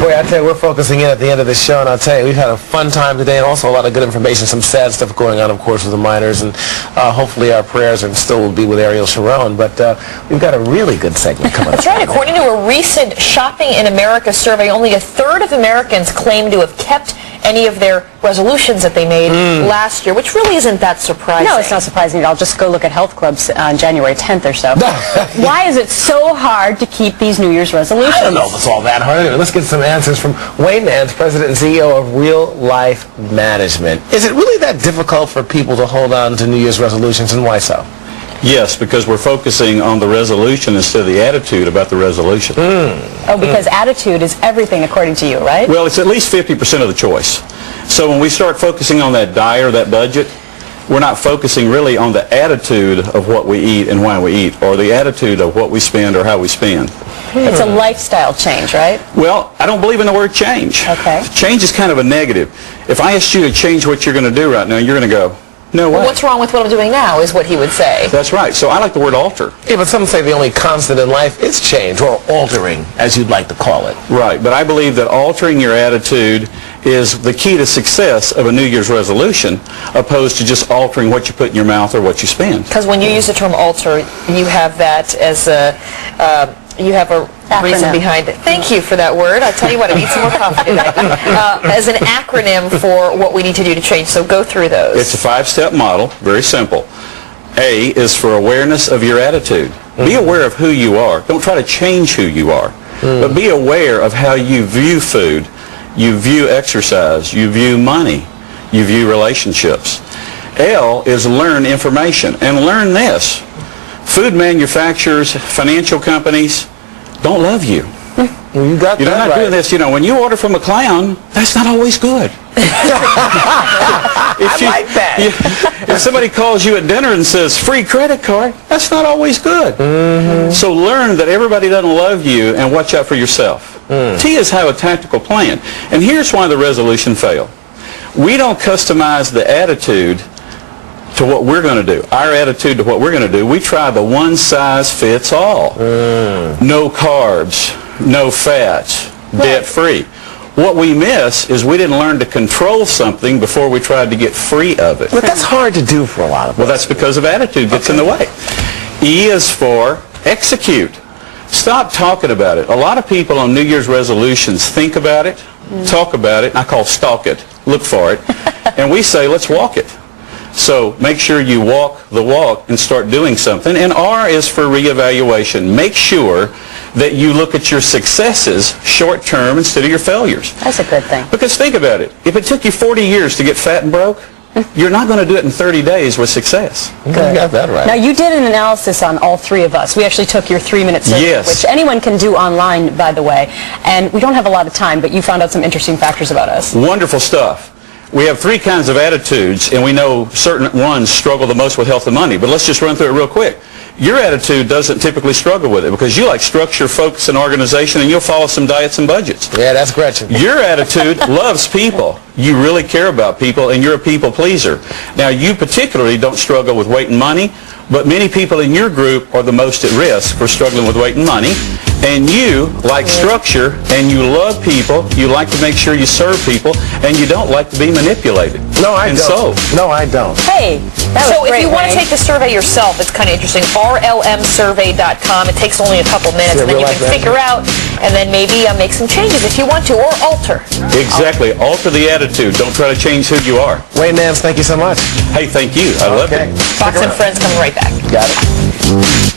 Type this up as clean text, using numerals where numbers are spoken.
Boy, I tell you, we're focusing in at the end of the show, and I'll tell you, we've had a fun time today, and also a lot of good information, some sad stuff going on, of course, with the miners, and hopefully our prayers and still will be with Ariel Sharon, but we've got a really good segment coming up. That's right. According to a recent Shopping in America survey, only a third of Americans claim to have kept any of their resolutions that they made last year, which really isn't that surprising. No, it's not surprising at all. Just go look at health clubs on January 10th or so. Why is it so hard to keep these New Year's resolutions? I don't know if it's all that hard. Anyway, let's get some answers from Wayne Nance, President and CEO of Real Life Management. Is it really that difficult for people to hold on to New Year's resolutions, and why so? Yes, because we're focusing on the resolution instead of the attitude about the resolution. Oh, because attitude is everything according to you, right? Well, it's at least 50% of the choice. So when we start focusing on that diet or that budget, we're not focusing really on the attitude of what we eat and why we eat, or the attitude of what we spend or how we spend. It's a lifestyle change, right? Well, I don't believe in the word change. Okay. Change is kind of a negative. If I asked you to change what you're going to do right now, you're going to go, no way. Well, what's wrong with what I'm doing now is what he would say. That's right. So I like the word alter. Yeah, but some say the only constant in life is change, or altering, as you'd like to call it. Right, but I believe that altering your attitude is the key to success of a New Year's resolution, opposed to just altering what you put in your mouth or what you spend. Because when you use the term alter, you have that as a... you have a reason behind it. Thank you for that word. I'll tell you what, I need some more coffee tonight. As an acronym for what we need to do to change, so go through those. It's a 5-step model, very simple. A is for awareness of your attitude. Be aware of who you are. Don't try to change who you are, but be aware of how you view food, you view exercise, you view money, you view relationships. L is learn information, and learn this. Food manufacturers, financial companies don't love you. You got You're not doing this. You know, when you order from a clown, that's not always good. I like that. If somebody calls you at dinner and says, free credit card, that's not always good. So learn that everybody doesn't love you, and watch out for yourself. T is have a tactical plan. And here's why the resolution failed. We don't customize the attitude to what we're going to do, our attitude to what we're going to do. We try the one-size-fits-all. No carbs, no fats, debt-free. What we miss is we didn't learn to control something before we tried to get free of it. But that's hard to do for a lot of us. Well, that's because of attitude gets in the way. E is for execute. Stop talking about it. A lot of people on New Year's resolutions think about it, talk about it, and I call stalk it, look for it, and we say, let's walk it. So make sure you walk the walk and start doing something. And R is for reevaluation. Make sure that you look at your successes short term instead of your failures. That's a good thing. Because think about it. If it took you 40 years to get fat and broke, you're not going to do it in 30 days with success. You got that right. Now, you did an analysis on all three of us. We actually took your 3-minute survey, Yes. which anyone can do online, by the way. And we don't have a lot of time, but you found out some interesting factors about us. Wonderful stuff. We have 3 kinds of attitudes, and we know certain ones struggle the most with health and money. But let's just run through it real quick. Your attitude doesn't typically struggle with it because you like structure, focus, and organization, and you'll follow some diets and budgets. Yeah, that's Gretchen. Your attitude loves people. You really care about people, and you're a people pleaser. Now, you particularly don't struggle with weight and money, but many people in your group are the most at risk for struggling with weight and money. And you like structure, and you love people, you like to make sure you serve people, and you don't like to be manipulated. No, I don't. So, No, I don't. Hey, that was So great, if you want to Wayne. take the survey yourself, it's kind of interesting. RLMsurvey.com. It takes only a couple minutes, Yeah, and then you real can life figure out, and then maybe make some changes if you want to, or alter. exactly. Alter the attitude. Don't try to change who you are. Wayne Nance, thank you so much. Hey, thank you. I love it. Fox and Friends coming right back. Got it.